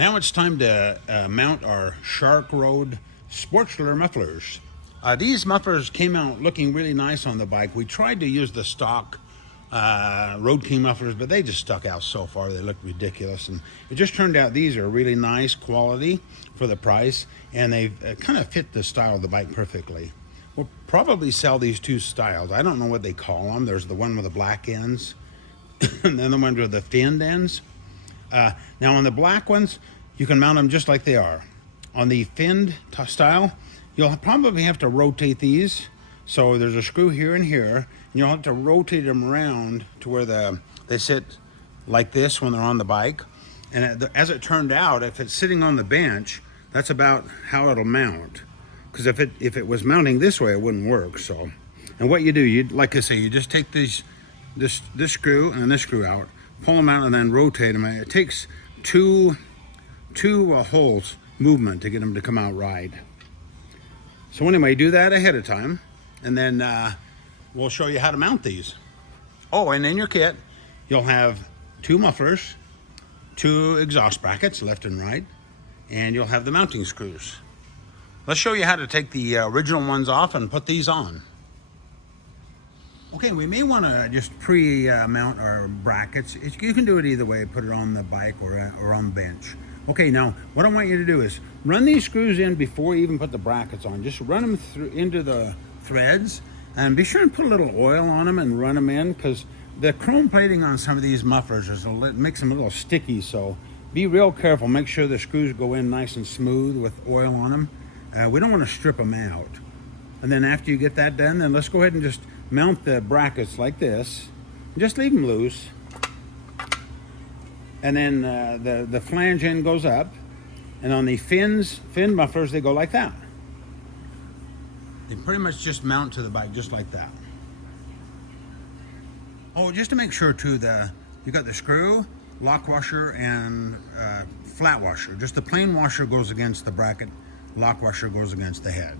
Now it's time to mount our Shark Road Sportsler mufflers. These mufflers came out looking really nice on the bike. We tried to use the stock Road King mufflers, but they just stuck out so far. They looked ridiculous, and it just turned out these are really nice quality for the price, and they kind of fit the style of the bike perfectly. We'll probably sell these two styles. I don't know what they call them. There's the one with the black ends and then the one with the finned ends. Now on the black ones, you can mount them just like they are. On the finned style, you'll probably have to rotate these. So there's a screw here and here, and you'll have to rotate them around to where they sit like this when they're on the bike. And as it turned out, if it's sitting on the bench, that's about how it'll mount. Because if it was mounting this way, it wouldn't work. So, and what you do, like I say, you just take this screw and this screw out, pull them out, and then rotate them. It takes two holes movement to get them to come out right. So anyway, do that ahead of time, and then we'll show you how to mount these. Oh, and in your kit, you'll have two mufflers, two exhaust brackets, left and right, and you'll have the mounting screws. Let's show you how to take the original ones off and put these on. Okay, we may want to just pre-mount our brackets. You can do it either way, put it on the bike or on the bench. Okay, now what I want you to do is run these screws in before you even put the brackets on. Just run them into the threads, and be sure and put a little oil on them and run them in, because the chrome plating on some of these mufflers makes them a little sticky, so be real careful. Make sure the screws go in nice and smooth with oil on them. We don't want to strip them out. And then after you get that done, then let's go ahead and just mount the brackets like this. Just leave them loose. And then the flange end goes up. And on the fin mufflers, they go like that. They pretty much just mount to the bike just like that. Oh, just to make sure too, you got the screw, lock washer, and flat washer. Just the plain washer goes against the bracket. Lock washer goes against the head.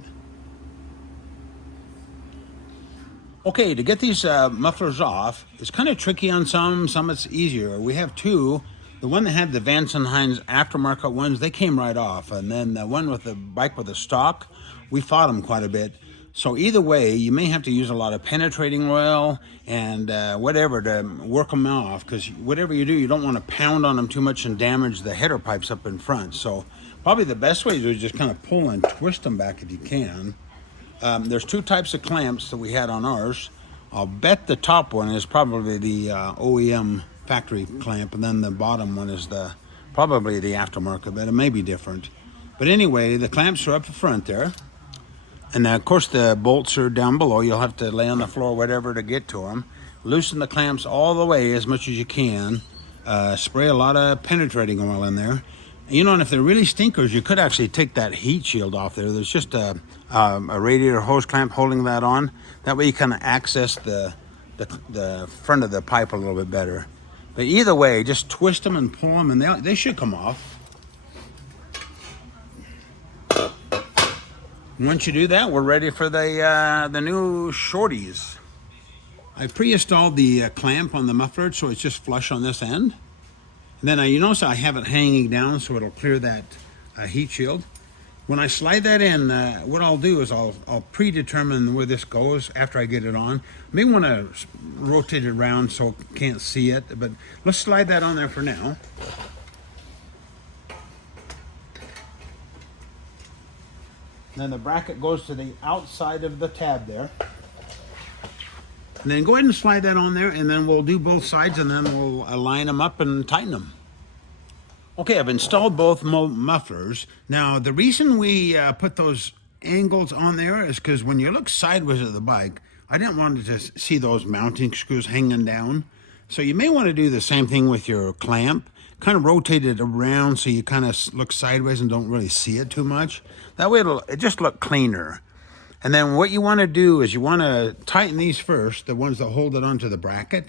Okay, to get these mufflers off, it's kind of tricky on some it's easier. We have two. The one that had the Vance & Hines aftermarket ones, they came right off. And then the one with the bike with the stock, we fought them quite a bit. So either way, you may have to use a lot of penetrating oil and whatever to work them off, because whatever you do, you don't want to pound on them too much and damage the header pipes up in front. So probably the best way to do is just kind of pull and twist them back if you can. There's two types of clamps that we had on ours. I'll bet the top one is probably the OEM factory clamp, and then the bottom one is probably the aftermarket, but it may be different. But anyway, the clamps are up the front there. And of course the bolts are down below. You'll have to lay on the floor, whatever, to get to them. Loosen the clamps all the way as much as you can. Spray a lot of penetrating oil in there. You know, and if they're really stinkers, you could actually take that heat shield off there. There's just a radiator hose clamp holding that on. That way you kind of access the front of the pipe a little bit better. But either way, just twist them and pull them, and they should come off. Once you do that, we're ready for the new shorties. I pre-installed the clamp on the muffler, so it's just flush on this end. And then you notice I have it hanging down so it'll clear that heat shield. When I slide that in, what I'll do is I'll predetermine where this goes after I get it on. I may want to rotate it around so I can't see it, but let's slide that on there for now. Then the bracket goes to the outside of the tab there. And then go ahead and slide that on there, and then we'll do both sides, and then we'll align them up and tighten them. Okay, I've installed both mufflers. Now, the reason we put those angles on there is because when you look sideways at the bike, I didn't want to see those mounting screws hanging down. So you may want to do the same thing with your clamp. Kind of rotate it around so you kind of look sideways and don't really see it too much. That way it just look cleaner. And then what you want to do is you want to tighten these first, the ones that hold it onto the bracket.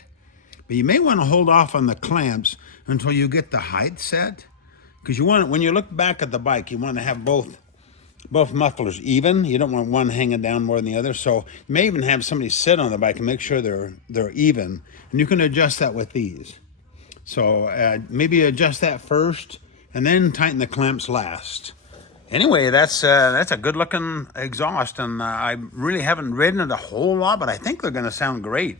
But you may want to hold off on the clamps until you get the height set. Because you want, when you look back at the bike, you want to have both mufflers even. You don't want one hanging down more than the other. So you may even have somebody sit on the bike and make sure they're even. And you can adjust that with these. So maybe adjust that first, and then tighten the clamps last. Anyway, that's a good looking exhaust, and I really haven't ridden it a whole lot, but I think they're going to sound great.